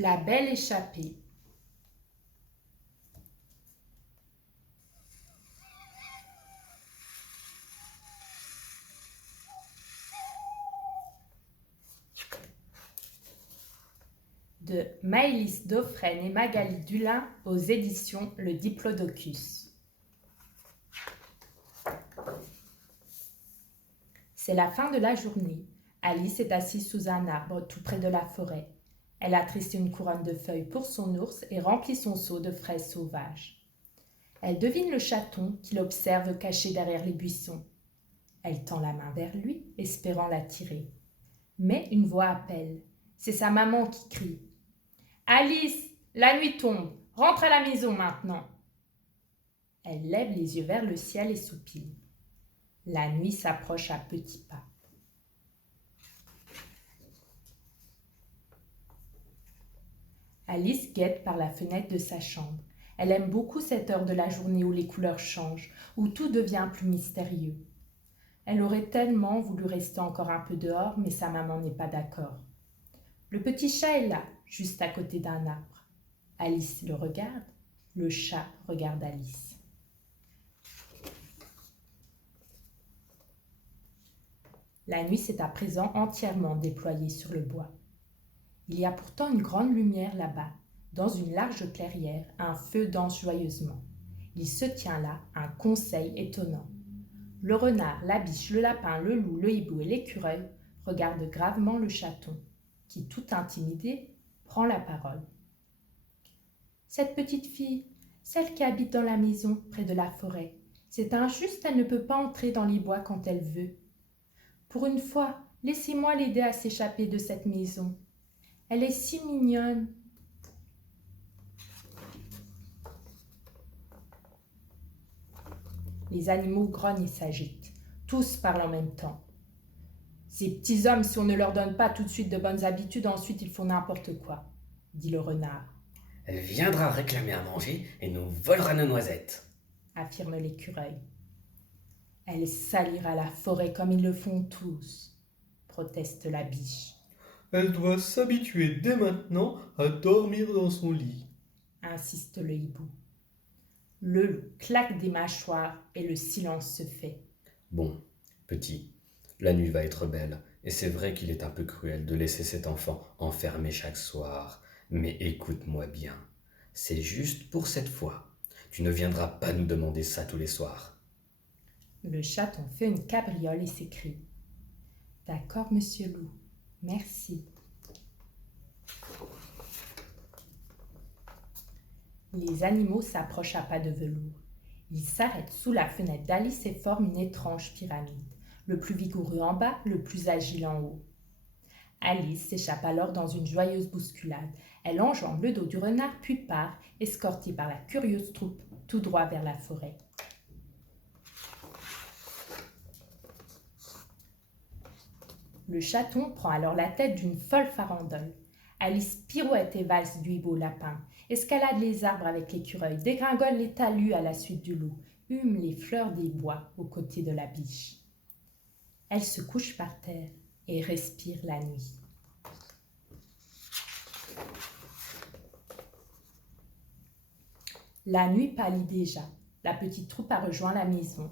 La belle échappée. De Maëlys Dauphren et Magali Dulin aux éditions Le Diplodocus. C'est la fin de la journée. Alice est assise sous un arbre tout près de la forêt. Elle a tressé une couronne de feuilles pour son ours et rempli son seau de fraises sauvages. Elle devine le chaton qui l'observe caché derrière les buissons. Elle tend la main vers lui, espérant l'attirer. Mais une voix appelle. C'est sa maman qui crie. « Alice, la nuit tombe. Rentre à la maison maintenant. » Elle lève les yeux vers le ciel et soupire. La nuit s'approche à petits pas. Alice guette par la fenêtre de sa chambre. Elle aime beaucoup cette heure de la journée où les couleurs changent, où tout devient plus mystérieux. Elle aurait tellement voulu rester encore un peu dehors, mais sa maman n'est pas d'accord. Le petit chat est là, juste à côté d'un arbre. Alice le regarde, le chat regarde Alice. La nuit s'est à présent entièrement déployée sur le bois. Il y a pourtant une grande lumière là-bas. Dans une large clairière, un feu danse joyeusement. Il se tient là un conseil étonnant. Le renard, la biche, le lapin, le loup, le hibou et l'écureuil regardent gravement le chaton, qui, tout intimidé, prend la parole. Cette petite fille, celle qui habite dans la maison près de la forêt, c'est injuste, elle ne peut pas entrer dans les bois quand elle veut. Pour une fois, laissez-moi l'aider à s'échapper de cette maison. Elle est si mignonne. Les animaux grognent et s'agitent. Tous parlent en même temps. Ces petits hommes, si on ne leur donne pas tout de suite de bonnes habitudes, ensuite ils font n'importe quoi, dit le renard. Elle viendra réclamer à manger et nous volera nos noisettes, affirme l'écureuil. Elle salira la forêt comme ils le font tous, proteste la biche. Elle doit s'habituer dès maintenant à dormir dans son lit, insiste le hibou. Le loup claque des mâchoires et le silence se fait. Bon, petit, la nuit va être belle, et c'est vrai qu'il est un peu cruel de laisser cet enfant enfermé chaque soir. Mais écoute-moi bien, c'est juste pour cette fois. Tu ne viendras pas nous demander ça tous les soirs. Le chaton fait une cabriole et s'écrie. D'accord, monsieur loup, merci. Les animaux s'approchent à pas de velours. Ils s'arrêtent sous la fenêtre d'Alice et forment une étrange pyramide. Le plus vigoureux en bas, le plus agile en haut. Alice s'échappe alors dans une joyeuse bousculade. Elle enjambe le dos du renard puis part, escortée par la curieuse troupe, tout droit vers la forêt. Le chaton prend alors la tête d'une folle farandole. Alice pirouette et valse du hibou au lapin, escalade les arbres avec l'écureuil, dégringole les talus à la suite du loup, hume les fleurs des bois aux côtés de la biche. Elle se couche par terre et respire la nuit. La nuit pâlit déjà. La petite troupe a rejoint la maison.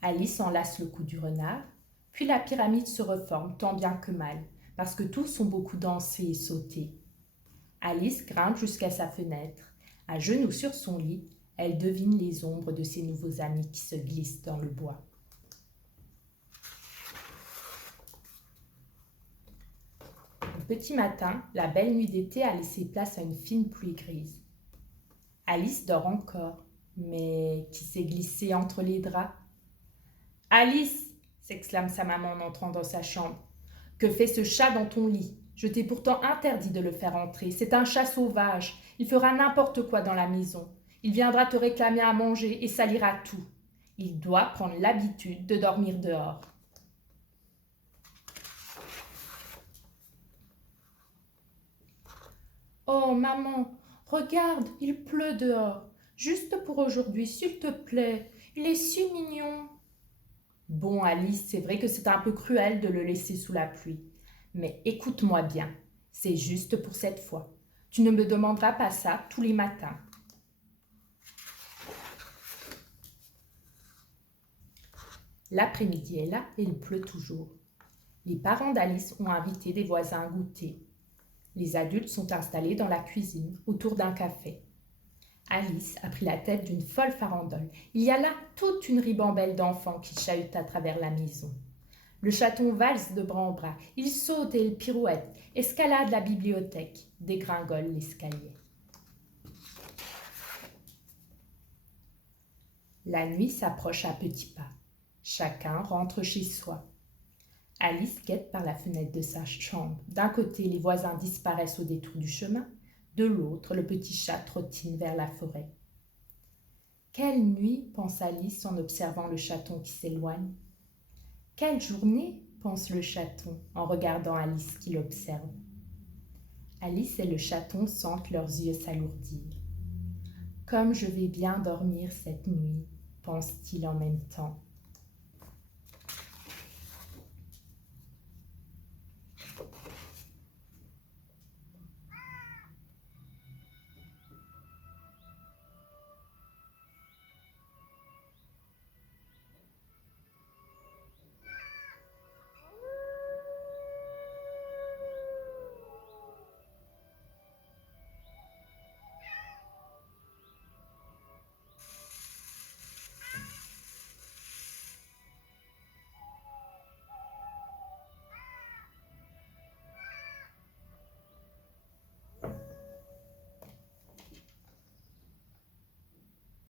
Alice enlace le cou du renard, puis la pyramide se reforme tant bien que mal, parce que tous ont beaucoup dansé et sauté. Alice grimpe jusqu'à sa fenêtre. À genoux sur son lit, elle devine les ombres de ses nouveaux amis qui se glissent dans le bois. Au petit matin, la belle nuit d'été a laissé place à une fine pluie grise. Alice dort encore, mais qui s'est glissée entre les draps. « Alice !» s'exclame sa maman en entrant dans sa chambre. « Que fait ce chat dans ton lit ? Je t'ai pourtant interdit de le faire entrer. C'est un chat sauvage. Il fera n'importe quoi dans la maison. Il viendra te réclamer à manger et salira tout. Il doit prendre l'habitude de dormir dehors. » Oh, maman, regarde, il pleut dehors. Juste pour aujourd'hui, s'il te plaît. Il est si mignon. Bon, Alice, c'est vrai que c'est un peu cruel de le laisser sous la pluie. Mais écoute-moi bien, c'est juste pour cette fois. Tu ne me demanderas pas ça tous les matins. L'après-midi est là et il pleut toujours. Les parents d'Alice ont invité des voisins à goûter. Les adultes sont installés dans la cuisine, autour d'un café. Alice a pris la tête d'une folle farandole. Il y a là toute une ribambelle d'enfants qui chahutent à travers la maison. Le chaton valse de bras en bras. Il saute et il pirouette, escalade la bibliothèque, dégringole l'escalier. La nuit s'approche à petits pas. Chacun rentre chez soi. Alice guette par la fenêtre de sa chambre. D'un côté, les voisins disparaissent au détour du chemin. De l'autre, le petit chat trottine vers la forêt. Quelle nuit, pense Alice en observant le chaton qui s'éloigne. Quelle journée, pense le chaton en regardant Alice qui l'observe. Alice et le chaton sentent leurs yeux s'alourdir. Comme je vais bien dormir cette nuit, pense-t-il en même temps.